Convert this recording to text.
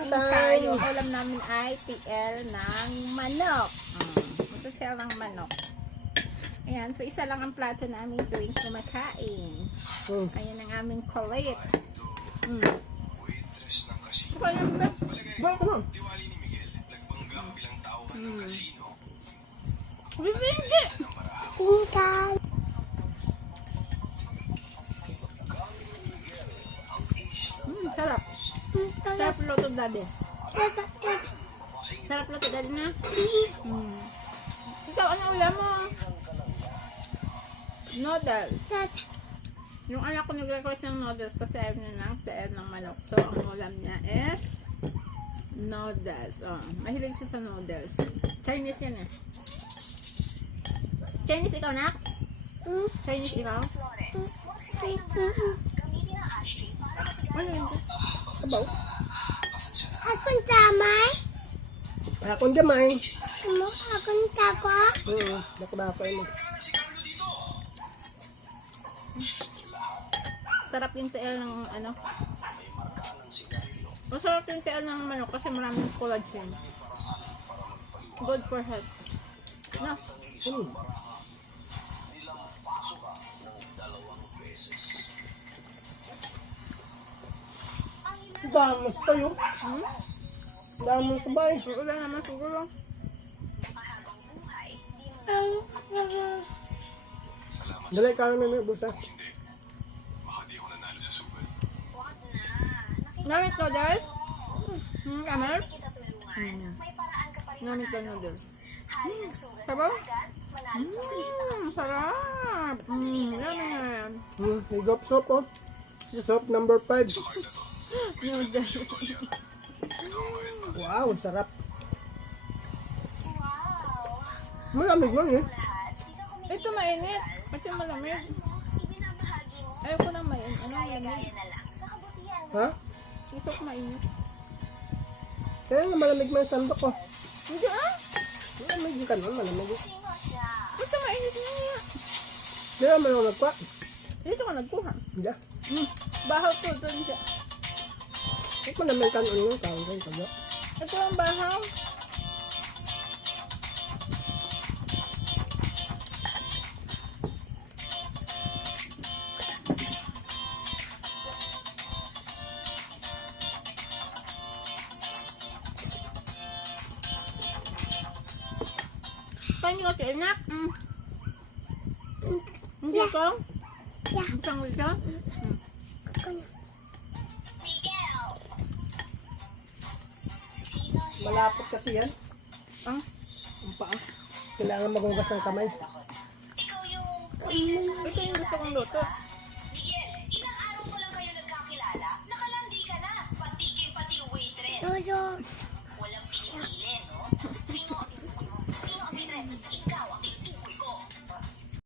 Kain tayo. Ulam namin ay TL ng manok. Magsasayaw ng manok. Ayan, so isa lang ang plato namin tuwing kumakain. Ayan ang aming kulit. Kaya ba? Bakit ko lang? Bibindi! Tingkay. Sarap. Sarap luto daddy. Sarap luto daddy na. Ikaw, ano ulam mo? Noodles. Yung anak ko nag-request ng noodles kasi ayaw niya ng TL ng manok. So, ang ulam niya is noodles. Oh, mahilig siya sa noodles. Chinese yan eh. Chinese ikaw, nak? Chinese ikaw? Ano yun? Sabaw. Akong tamay. Akong gamay. Akong tako. Dako-dako mo. Sarap yung TL ng ano? Masarap yung TL ng manok kasi maraming collagen. Good for health. No? Damos pa yun. Damos sabay. Wala naman siguro. Dalay ka naman may busa. Gamit noodles? Gamit? Gamit ka noodles. Sabaw? Sarap! Yan na yan. Higop soup oh. Soup number 5. Noodles. Wow, sarap. Malamig lang eh. Ito mainit. Ito malamig. Ayoko na mainit. Ano malamig? Ha? Ito mainit. Kaya nga malamig man yung sandok ko. Hindi ah! Malamig ka naman, malamig. Ito mainit na nga. Kaya naman ako nagkwa. Dito ka nagkuha. Hindi. Bahaw to. Doon siya. Huwag mo naman kanon yung tawag ko yung taga. Ito ang bahaw. Paano ka kainak? Hindi ko? Isang wika? Malapot kasi yan. Ang Ang paa. Kailangan magugas ng kamay. ito yung gusto kong luto.